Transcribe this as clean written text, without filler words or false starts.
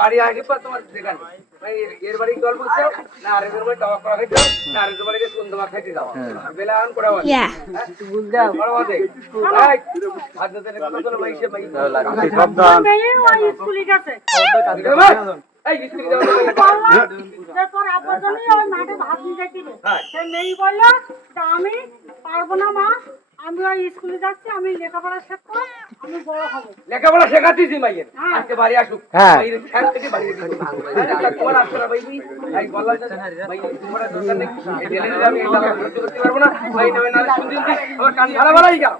বাড়ি আগে তোমার দেখান এর বাড়ি গল্প না আরেকের বাড়ি টাকা করা খাইতে না আরেকের বাড়িতে সুন্দর খাইতে যাও বেলা আন করে আমি পারবো না মা আমি ওই স্কুলে যাচ্ছি আমি লেখাপড়া শেখবো আমি বড় হব লেখাপড়া শেখাচ্ছি মাইয়ের আজকে বাড়ি আসুক থেকে বাড়ি তোমার আসতে না ভাই ভাই বলা ভাই তোমার দরকার নেই আমি এই টাকা খরচ করতে পারবো না ভাই না শুনতে আমার কান খারাপ হয়ে গেল